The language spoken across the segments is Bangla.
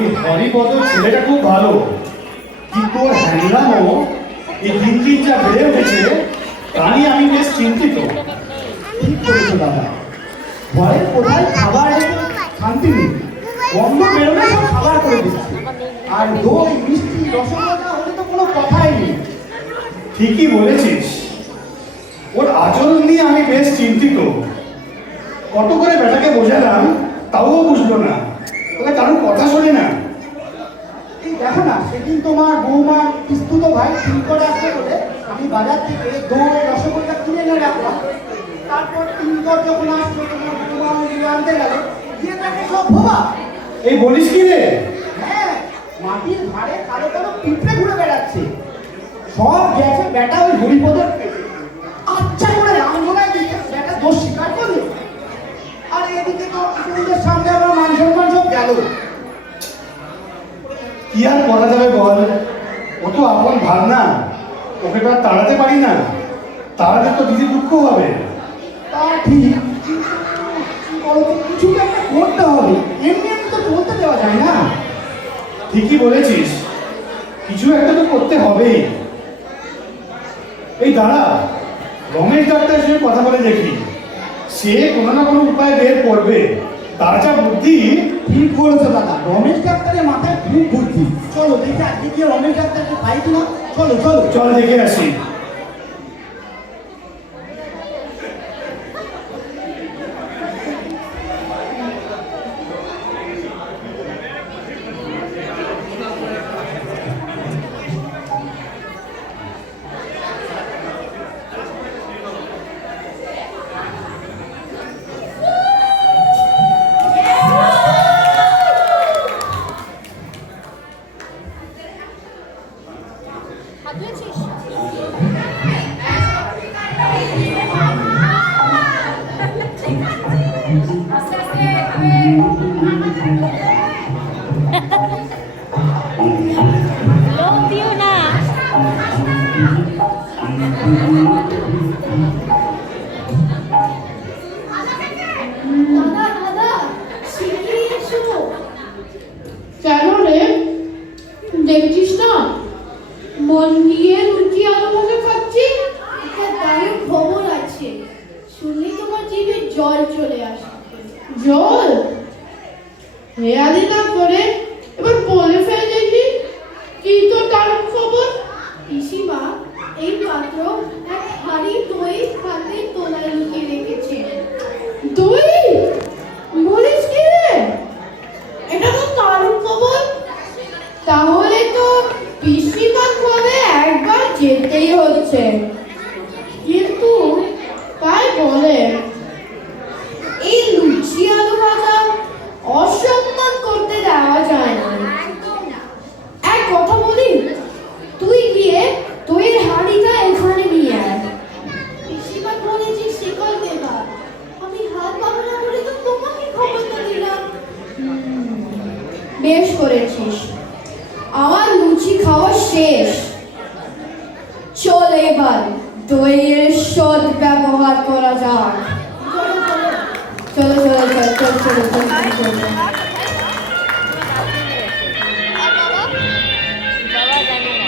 এই হরিপদ ছেলেটা খুব ভালো, কিন্তু ওর হ্যাংলামও এই দিন দিন যা বেড়ে উঠেছে তা নিয়ে আমি বেশ চিন্তিত। ঠিক করেছো দাদা, ঘরে কোথায় খাবার রেখে শান্তি নেই, গন্ধ বেরোলে সব খাবার করে দিচ্ছে। আর দই মিষ্টি রসগোল্লা হলে তো কোনো কথাই নেই। ঠিকই বলেছিস, ওর আচরণ নিয়ে আমি বেশ চিন্তিত। কত করে বেটাকে বোঝালাম তাও বুঝলো না, ওকে কারণ কথা শোনে না। এই দেখো না, সেদিন তোমার বৌমা পিস্তুত ভাই ঠিক করে আসবে বলে আমি বাজার থেকে দই রসগোল্লা কিনে এনে রাখলাম। তারপর তিনকর যখন আসলো তোমার বৌমা ওগুলো আনতে গেল, দিয়ে তাকে সব ভোবা। এই বলিস কি রে? হ্যাঁ, মাটির ধারে কালো কালো পিঁপড়ে ঘুরে বেড়াচ্ছে। সব গেছে বেটা ওই হরিপদর পেটে। আচ্ছা করে রামধনায় দিকে বেটা দোষ স্বীকার করলো। আর এদিকে তো আপনাদের সামনে আমার মান সম্মান সব গেল। কি আর করা যাবে বল, ও তো আপন ভাবনা, ওকে তো আর তাড়াতে পারি না। তাড়াতে তো দিদি দুঃখ হবে। তা ঠিক, বলো তো, কিছু তো একটা করতে হবে। এমনি এমনি তো চলতে দেওয়া যায় না। ঠিকই বলেছিস, কিছু একটা তো করতে হবেই। এই দাঁড়া, রমেশ ডাক্তারের সঙ্গে কথা বলে দেখি, সে কোনো না কোনো উপায় বের করবে। তার যা বুদ্ধি। ঠিক বলেছো দাদা, রমেশ ডাক্তারের মাথায় খুব বুদ্ধি। চলো দেখে আজকে গিয়ে রমেশ ডাক্তারকে পাই কিনা। চলো চলো চল দেখে আসি। Love you na. দাদা দাদা, শিগগিরই এসো। কেন রে, দেখছিস না মন দিয়ে লুচি আলু ভাজা খাচ্ছি? একটা দারুণ খবর আছে, শুনলে তোমার জিভে জল চলে আসে। জল হেয়ালি না করে এবার বলে ফেল দেখি, কি তো তার খবর? পিসিমা এই মাত্র এক হাঁড়ি দই হাতের তোলায় লুকিয়ে রেখেছে। তুই বলিস কি রে? এটা তো দারুণ খবর। তাহলে তো পিসিমার ঘরে একবার যেতেই হচ্ছে। কিন্তু তাই বলে, এই লুচি আলু ভাজা অসম্মান করতে দেওয়া যায় না। এক কথা বলি, তুই গিয়ে তুই হাঁড়িটা এখানে নিয়ে আয়। পিসিমা বলেছে শিকল দেবা, আমি হাত পাবো না বলে তো তোমাকে খবরটা দিলাম। বেশ করেছিস, আমার লুচি খাওয়া শেষ। চল এবার দইয়ের সৎ ব্যবহার করা যাক। চলো চলো। চলো চলো চল চল চল চল চল চল। বাবা জানে না।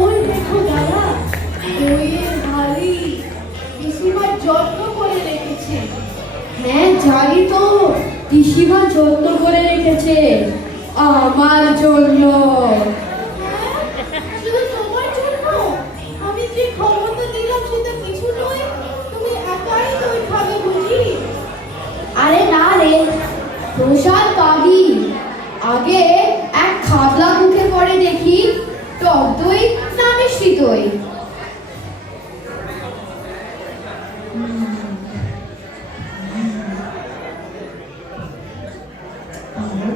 ওই দেখো দাদা, দইয়ের হাঁড়ি পিসিমা যত্ন করে রেখেছে। হ্যাঁ জানি তো, পিসিমা যত্ন করে রেখেছে আমার জন্য। হ্যাঁ, শুধু তোমার জন্য? আমি যে খবরটা দিলাম সেটা কিছু নয়, তুমি একাই দই খাবে বুঝি? আরে না রে, প্রসাদ পাবি। আগে এক খাবলা মুখে পড়ে দেখি, টক দই না মিষ্টি দই।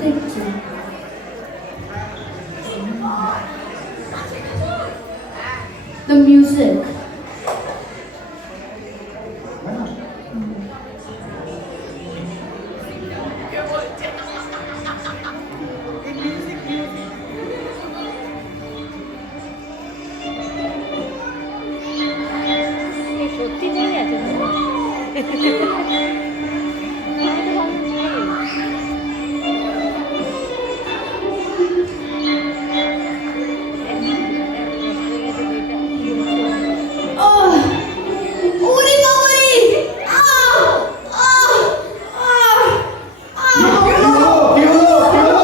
দেখছি the music. আহ! ওরে বাবারে! আহ! আহ! আহ! আহ! কি হলো? কি হলো? কি হলো?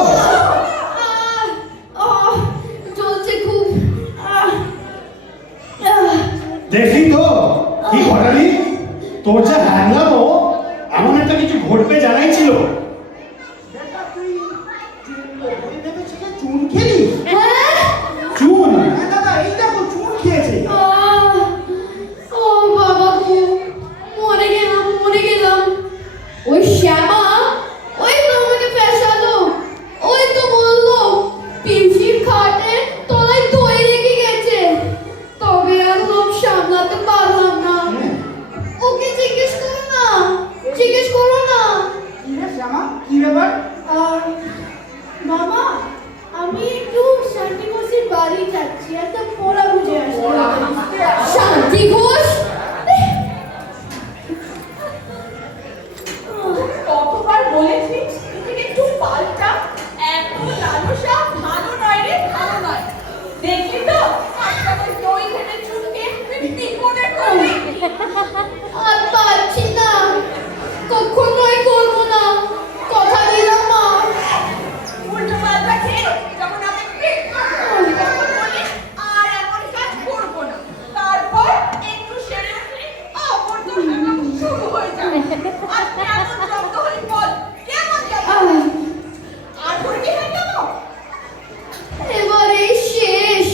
জ্বলছে খুব। দেখি তো কি ঘটালি? তোর যা হ্যাংলামো, এমন একটা কিছু ঘটবে জানাই ছিল। বেটা তুই ওই ভেবেছিস যে চুন খেলি? হ্যাঁ? চুন? হ্যাঁ দাদা, এই দেখো চুন খেয়েছে। ও বাবা গো, মরে গেলাম, মরে গেলাম। ওই শ্যামা, ওই তো আমাকে ফেসালো, ওই তো বললো পিসির খাটের তলায় দই রেখে গেছে। তবে আর লোভ সামলাতে পারলাম না। ওকে জিজ্ঞেস করো না, জিজ্ঞেস করো না। কি রে শ্যামা, কি ব্যাপার? আর মামা, আমি একটু শান্তি বসির বাড়ি যাচ্ছি, একটা পড়া বুঝে আসছি। শান্তি ঘোষ? কতবার বলেছি নিজেকে একটু পাল্টা, এত লালসা ভালো নয় রে, ভালো নয়। দেখলি তো একটা করে দই খেতে চুলকে বিপদে পড়লি। আর পারছি না, কখনোই করবো না, কথা দিলাম মা। উল্টো পাল্টা খেয়ে যখন আমাকে তখন বলি আর এমন কাজ করবো না। তারপর একটু সেরে উঠলে অপর দুর্ঘটনা শুরু হয়ে যাবে। আর কেমন জব্দ হলি বল, কেমন জব্দ হলি? আর করবি না কেন? এবারে শেষ।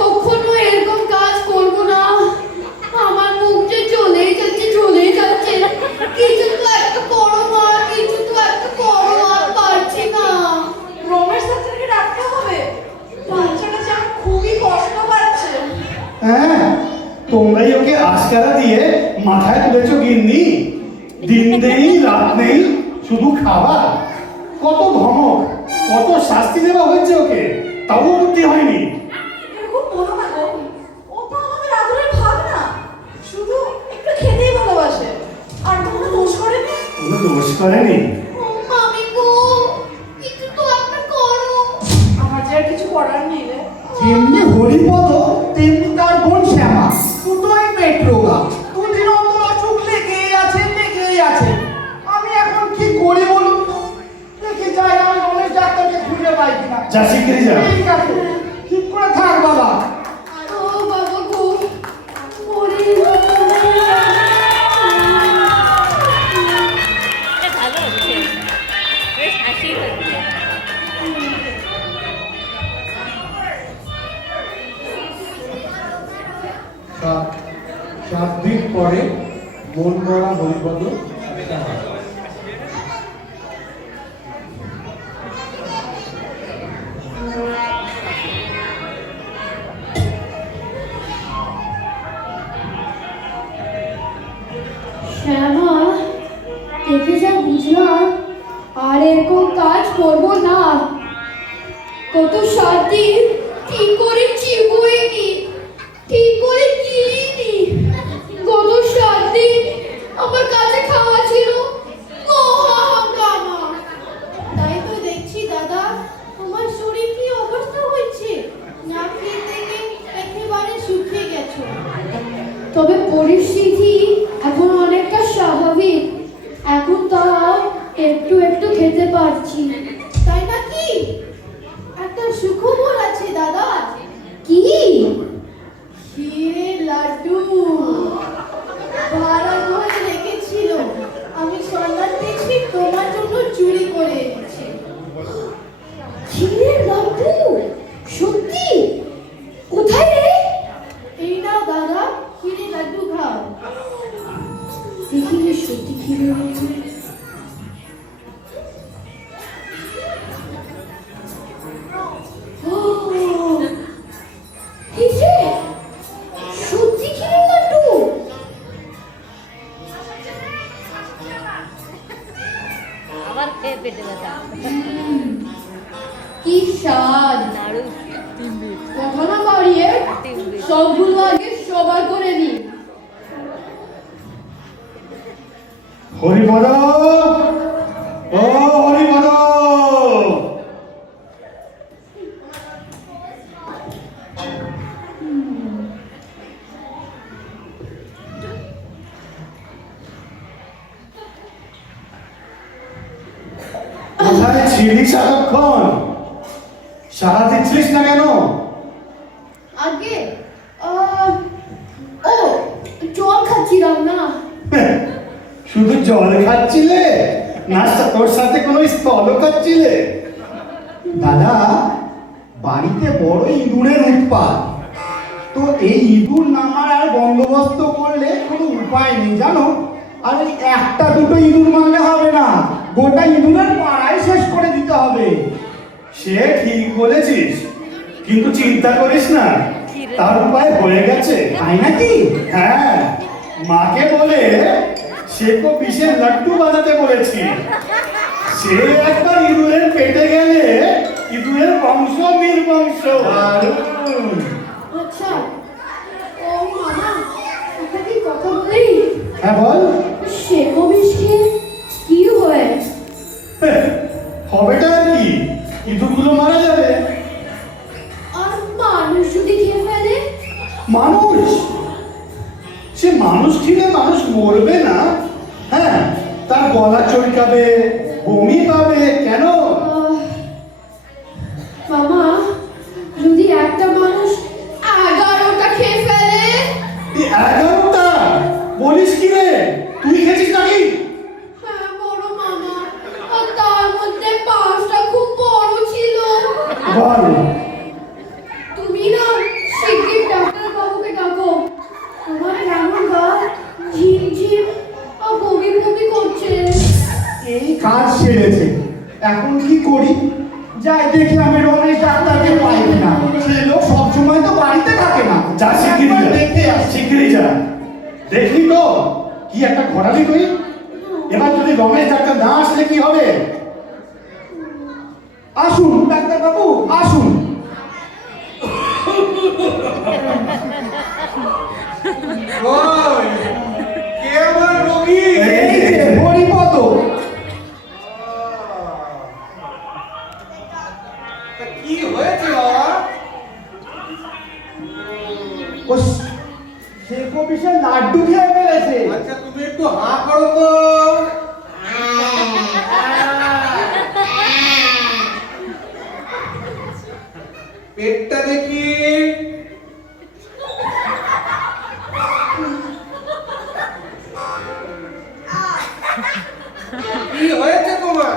কখনো এরকম কাজ করবো না। আমার মুখ যে চলেই যাচ্ছে, চলেই যাচ্ছে। কিছু তো একটা করো মা, কিছু তো একটা করো, আর পারছি না। রমেশ ডাক্তারকে ডাকতে হবে। বাচ্চাটা যে আমার খুবই কষ্ট পাচ্ছে। হ্যাঁ, তোমরাই ওকে আজকারা দিয়ে মাথায় তুলেছো গিন্নি। দিন নেই রাত নেই, শুধু খাবার। কত ধমক, কত শাস্তি দেওয়া হয়েছে ওকে, তাও বুদ্ধি হয়নি। এরকম বলো না গো, ও তো আমাদের আদরের ভাগ না, শুধু একটু খেতেই ভালোবাসে। আর কোনো দোষ করেনি। কোনো দোষ করেনি। ও মামি গো, কিছু তো একটা করো। আমার যে আর কিছু করার নেই রে। যেমনি হরিপদ তেমনি তার বোন শ্যামা, দুটোই পেট রোগা। দুদিন অন্তর অসুখ লেগেই আছে, লেগেই আছে। আমি এখন কি করি বলুন তো? দেখি যাই, আমি রমেশ ডাক্তারকে খুঁজে পাই কিনা। যা শিগগিরি যা। ঠিক আছে, ঠিক করে থাক বাবা। ও বাবা গো, মরে এটা ভালো হচ্ছে, বেশ হাসি হচ্ছে। 7 দিন পরে মন মরা হরিপদ বিদা হয়। শ্যামা, দেখে যা বুঝলাম আর এরকম কাজ করবো না। কত শান্তি ঠিক করে চিবুইনি, ঠিক করে গিলিনি। কত শান্তি আমার কাছে খাওয়া ছিল। মহাহাঙ্গামা। তাই তো দেখছি দাদা, তোমার শরীর কি অবস্থা হয়েছে? না খেয়ে থেকে একেবারে শুকিয়ে গেছো। তবে পরিস্থিতি এখন অনেকটা স্বাভাবিক। এখন তাও একটু একটু খেতে পারছি। তাই নাকি? একটা সুখবর আছে দাদা। কি? ক্ষীরের লাড্ডু ভাড়া করে রেখেছিল, আমি সন্ধান পেয়েছি, তোমার জন্য চুরি করে এনেছি। ক্ষীরের লাড্ডু? সত্যি? কোথায় রে? এই নাও দাদা, ক্ষীরের লাড্ডু খাও। দেখি রে, সত্যি ক্ষীরের লাড্ডু। ও, এই যে, সত্যি ক্ষীরের লাড্ডু। আবার খেয়ে পেটে ব্যথা। কি স্বাদ! দারুণ। কথা না বাড়িয়ে সবগুলো আগে সবার করে নি। হরিপদ, ও হরিপদ, কোথায় ছিলিস এতক্ষণ? সারা দিচ্ছিলিস না কেন? আগে ও জল খাচ্ছিলাম না। শুধু জল খাচ্ছিলে না তোর সাথে কোনো স্থলও খাচ্ছিলে? দাদা, বাড়িতে বড় ইঁদুরের উৎপাত। তো এই ইঁদুর নামার আর বন্দোবস্ত করলে কোনো উপায় নেই জানো। আর এই একটা দুটো ইঁদুর মারলে হবে না, গোটা ইঁদুরের পাড়ায় শেষ করে দিতে হবে। সে ঠিক বলেছিস, কিন্তু চিন্তা করিস না, তার উপায় হয়ে গেছে। তাই নাকি? হ্যাঁ, মাকে বলে সে তো বিষের লাড্ডু বানাতে বলেছি। সে একবার ইঁদুরের পেটে গেলে ইঁদুরের বংশ নির্বংশ। আচ্ছা, ও মামা, একটা কি কথা বলি? হ্যাঁ বল। সে কবিস খেয়ে কি হয়? হবেটা আর কি, ইঁদুরগুলো মারা যাবে। আর মানুষ যদি খেয়ে ফেলে? মানুষ? সে মানুষ খেলে মানুষ মরবে না। হ্যাঁ, তার গলা চড়কাবে, বমি পাবে। কেন? মামা, যদি একটা মানুষ 11টা খেয়ে ফেলে? 11টা? বলিস কি রে? তুই খেয়েছিস নাকি? হ্যাঁ বড় মামা, আর তার মধ্যে 5টা খুব বড় ছিল। বল। তুমি না শিগগির ডাক্তার বাবুকে ডাকো। আমার কেমন গা ঝিমঝিম আর বমি বমি করছে। এই কাজ সেরেছে, এখন কি করি? যাই দেখি আমি রমেশ ডাক্তারকে পাই কিনা। সে লোক সবসময় তো বাড়িতে থাকে না। যা শিগগিরি একবার যা, দেখে আসি। শিগগিরি যা। দেখলি তো কি একটা ঘটালি তুই। এবার যদি রমেশ ডাক্তার না আসলে কি হবে? আসুন ডাক্তার বাবু, আসুন। ওই, কে আমার রোগী? এই যে হরিপদ। তা কি হয়েছে বাবা? ও সে কবিসের লাড্ডু খেয়ে ফেলেছে। আচ্ছা, তুমি একটু হাঁ করো তো। পেটটা দেখি। কি হয়েছে তোমার?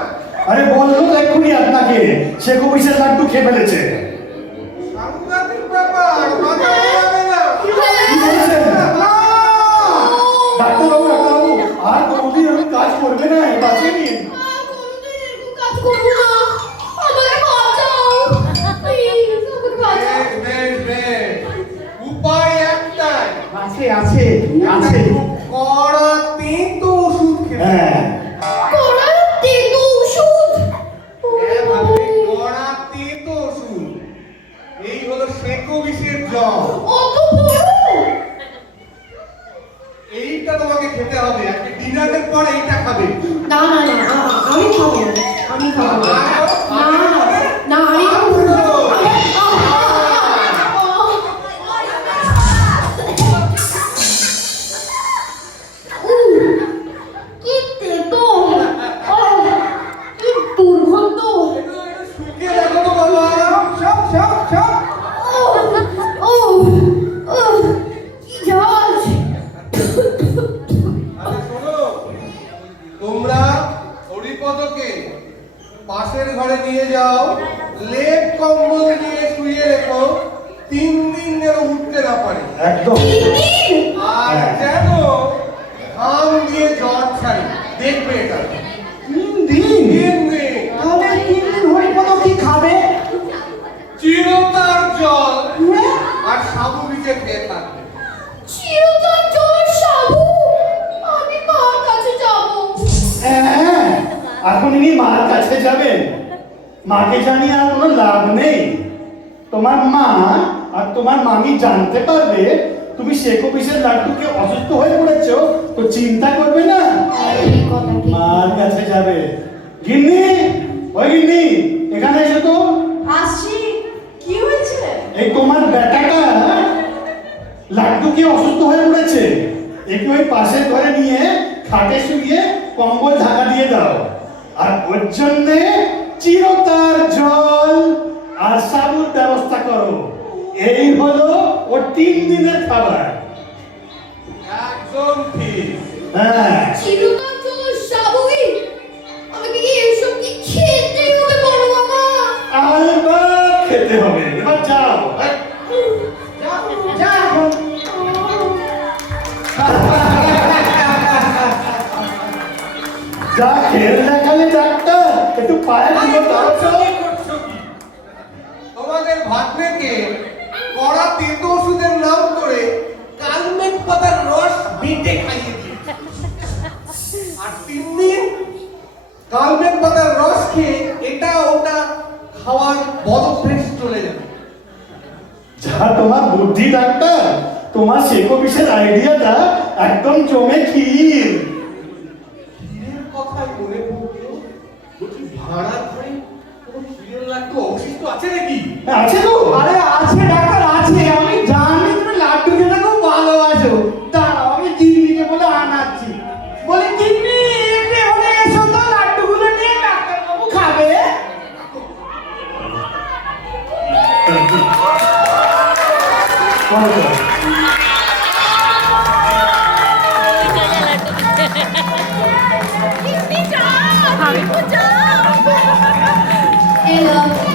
আরে বললো তো এক্ষুনি আপনাকে, সে কবিসের লাড্ডু খেয়ে ফেলেছে। সাংঘাতিক ব্যাপার, মাথা যাবে না। কি বলছেন? ডাক্তারবাবু, ডাক্তারবাবু, আর কোনোদিন আমি কাজ করবে না, বাঁচিয়ে নিন। আর কোনোদিন এরকম কাজ করবো না। আমাকে বাঁচাও, প্লিজ, আমাকে বাঁচাও। বেশ, বেশ, বেশ। উপায় একটাই। আছে আছে আছে। কড়া তেঁতো ওষুধ খেতে হবে। হ্যাঁ, কড়া তেতো ওষুধ? এভাবে কড়া তেঁতো ওষুধ। এই হলো সেকো বিষের জল। অত বড়? এইটা তোমাকে খেতে হবে। আজকে ডিনারের পর এইটা খাবে। না না না, আমি খাবো না, আমি খাবো না। না না, আমি খাবো না। কি তেতো, কি দুর্গন্ধ। শুকে দেখো তো বাবা। সব সব সব। ও ও কি ঝাল। আরে শোনো, তোমরা হরিপদকে পাশের ঘরে নিয়ে যাও, লেপ কম্বল দিয়ে শুয়ে রেখো, 3 দিন যেন উঠতে না পারে। একদম। আর যেন ঘাম দিয়ে জ্বর ছাড়ে। দেখবে এটা। 3 দিন? 3 দিন। তাহলে 3 দিন হরিপদ কি খাবে? চিরতার জল আর সাবু ভিজে খেয়ে থাকবে। চিরতর জল সাবু? আমি মার কাছে যাবো। হ্যাঁ, এখন ইনি মার কাছে যাবেন। মাকে জানিয়ে আর কোনো লাভ নেই। তোমার মা আর তোমার মামি জানতে পারবে তুমি শেখ অফিসের লাড্ডুকে অসুস্থ হয়ে পড়েছো, তো চিন্তা করবে না, এই কথা ঠিক। মার কাছে যাবে। গিন্নি, ওই গিন্নি, এখানে এসো তো। আসছি, কি হয়েছে? এই তোমার বেটাটা লাড্ডুকে অসুস্থ হয়ে পড়েছে, একটু ওই পাশের ঘরে নিয়ে খাটে শুয়ে কম্বল ঢাকা দিয়ে দাও, আর ওর জন্যে চিরতার জল আর সাবুর ব্যবস্থা করো। এই হলো ওর 3 দিনের খাবার। একদম ঠিক। হ্যাঁ, চিরকাল তো সাবুই। আমাকে কি এসব কি খেতেই হবে বড় বাবা? আলবাত খেতে হবে। এবার যাও। যা এখন। যা খেল দেখালে ডাক্তার, একটু পায়ে দিল তাও তো। তোমাদের ভাগ্নেকে কড়া তেতো ওষুধের নাম করে কালমেঘ পাতার রস বেটে খাইয়ে দিয়েছে। আর 3 দিন কালমেঘ পাতার রস খেয়ে এটা ওটা খাওয়ার বদভ্যাস চলে যাবে। যা তোমার বুদ্ধি ডাক্তার, তোমার শেখ অফিসের আইডিয়াটা একদম জমে ক্ষীর। ক্ষীরের কথাই মনে পড়লো, বলছি ভাড়ার ঘরে কোনো ক্ষীরের লাড্ডু অবশিষ্ট আছে নাকি? আছে তো? আরে আছে ডাক্তার, আছে। আমি জানি তুমি লাড্ডু খেতে খুব ভালোবাসো। দাঁড়াও, আমি গিন্নিকে বলে আনাচ্ছি। বলে গিন্নি, একটু এখানে এসো তো, লাড্ডুগুলো নিয়ে ডাক্তারবাবু খাবে। বলো। আমি তো যাও। এলাম।